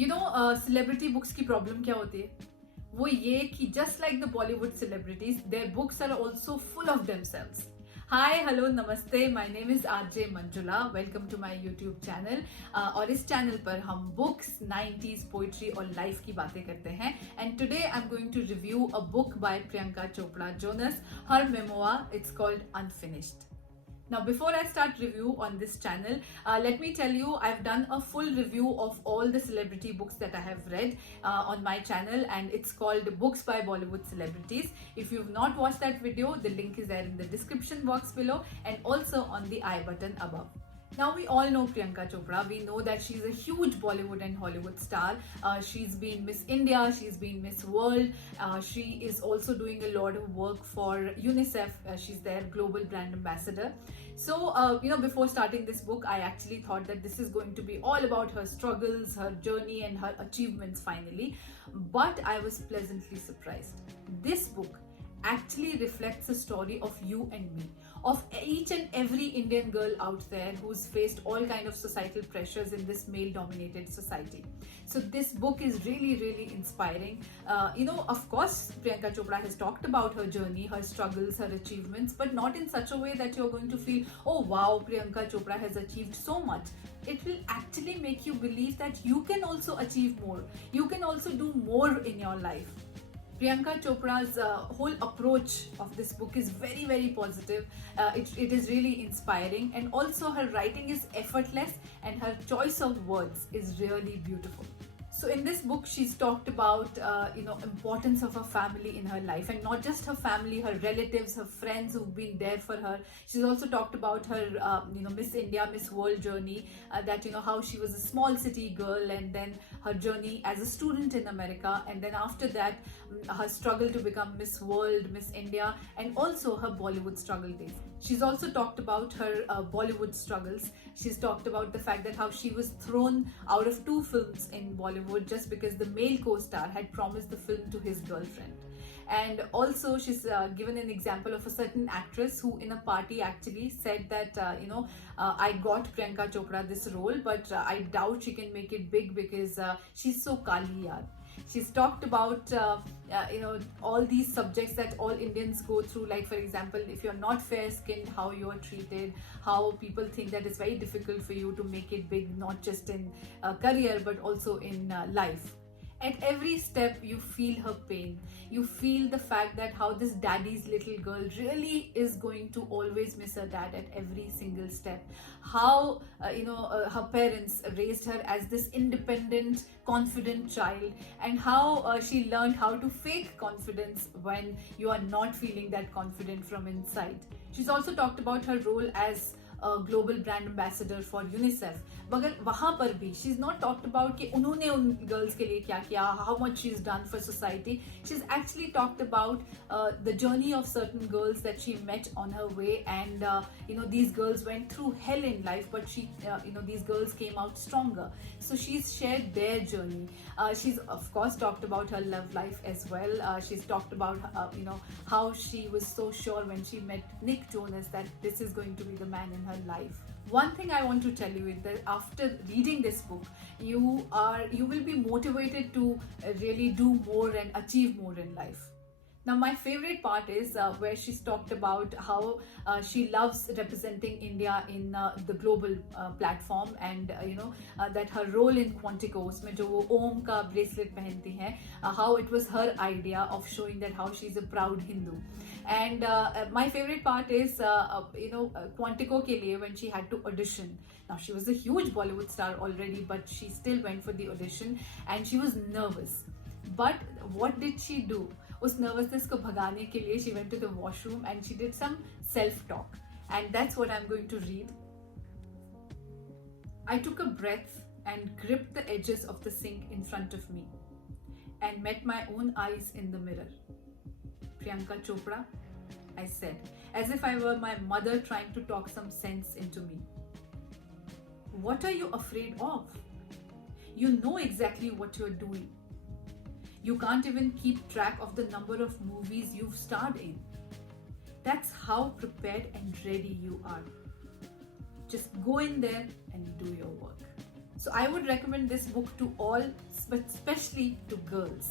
Celebrity books की problem क्या होती है? वो ये कि just like the Bollywood celebrities, their books are also full of themselves. Hi, hello, नमस्ते. My name is RJ Manjula. Welcome to my YouTube channel. और इस चैनल पर हम बुक्स, 90s पोइट्री और लाइफ की बातें करते हैं. And today I am going to review a book by Priyanka Chopra Jonas. Her memoir, it's called Unfinished. Now, before I start review on this channel, let me tell you, I've done a full review of all the celebrity books that I have read on my channel, and it's called Books by Bollywood Celebrities. If you've not watched that video, the link is there in the description box below and also on the I button above. Now, we all know Priyanka Chopra. We know that she's a huge Bollywood and Hollywood star. She's been Miss India, she's been Miss World. She is also doing a lot of work for UNICEF. She's their global brand ambassador. So, before starting this book, I actually thought that this is going to be all about her struggles, her journey, and her achievements finally. But I was pleasantly surprised. This book actually reflects the story of you and me, of each and every Indian girl out there who's faced all kind of societal pressures in this male dominated society. So this book is really, really inspiring. Of course, Priyanka Chopra has talked about her journey, her struggles, her achievements, but not in such a way that you're going to feel, oh wow, Priyanka Chopra has achieved so much. It will actually make you believe that you can also achieve more. You can also do more in your life. Priyanka Chopra's whole approach of this book is very, very positive. It is really inspiring, and also her writing is effortless and her choice of words is really beautiful. So in this book, she's talked about importance of her family in her life, and not just her family, her relatives, her friends who've been there for her. She's also talked about her Miss India, Miss World journey, that how she was a small city girl, and then her journey as a student in America, and then after that her struggle to become Miss World, Miss India, and also her Bollywood struggle days. She's also talked about her Bollywood struggles. She's talked about the fact that how she was thrown out of 2 films in Bollywood just because the male co-star had promised the film to his girlfriend. And also she's given an example of a certain actress who in a party actually said that I got Priyanka Chopra this role, but I doubt she can make it big because she's so kali yaar. She's talked about all these subjects that all Indians go through, like for example, if you're not fair skinned, how you are treated, how people think that it's very difficult for you to make it big, not just in career but also in life. At every step you feel her pain. You feel the fact that how this daddy's little girl really is going to always miss her dad at every single step. How her parents raised her as this independent, confident child, and how she learned how to fake confidence when you are not feeling that confident from inside. She's also talked about her role as a global brand ambassador for UNICEF. मगर वहाँ पर भी she's not talked about कि उन्होंने उन girls के लिए क्या किया, how much she's done for society. She's actually talked about the journey of certain girls that she met on her way, and these girls went through hell in life, but these girls came out stronger. So she's shared their journey. She's of course talked about her love life as well. She's talked about how she was so sure when she met Nick Jonas that this is going to be the man in her life. One thing I want to tell you is that after reading this book, you will be motivated to really do more and achieve more in life. Now, my favorite part is where she's talked about how she loves representing India in the global platform, and that her role in Quantico, उसमें जो वो ओम का bracelet पहनती हैं, how it was her idea of showing that how she's a proud Hindu. And my favorite part is Quantico के लिए when she had to audition. Now, she was a huge Bollywood star already, but she still went for the audition and she was nervous. But what did she do? उस nervousness को भगाने के लिए she went to the washroom and she did some self-talk, and that's what I'm going to read. I took a breath and gripped the edges of the sink in front of me and met my own eyes in the mirror. Priyanka Chopra, I said, as if I were my mother trying to talk some sense into me. What are you afraid of? You know exactly what you're doing. You can't even keep track of the number of movies you've starred in. That's how prepared and ready you are. Just go in there and do your work. So I would recommend this book to all, but especially to girls.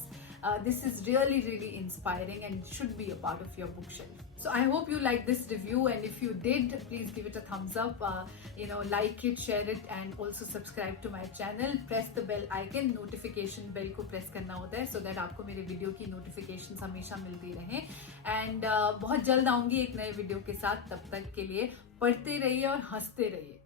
This is really, really inspiring and should be a part of your bookshelf. So I hope you liked this review, and if you did, please give it a thumbs up. Like it, share it, and also subscribe to my channel. Press the bell icon, notification bell को press करना होता है, so that आपको मेरे video की notifications हमेशा मिलती रहे. And बहुत जल्द आऊंगी एक नए वीडियो के साथ. तब तक के लिए पढ़ते रहिए और हंसते रहिए.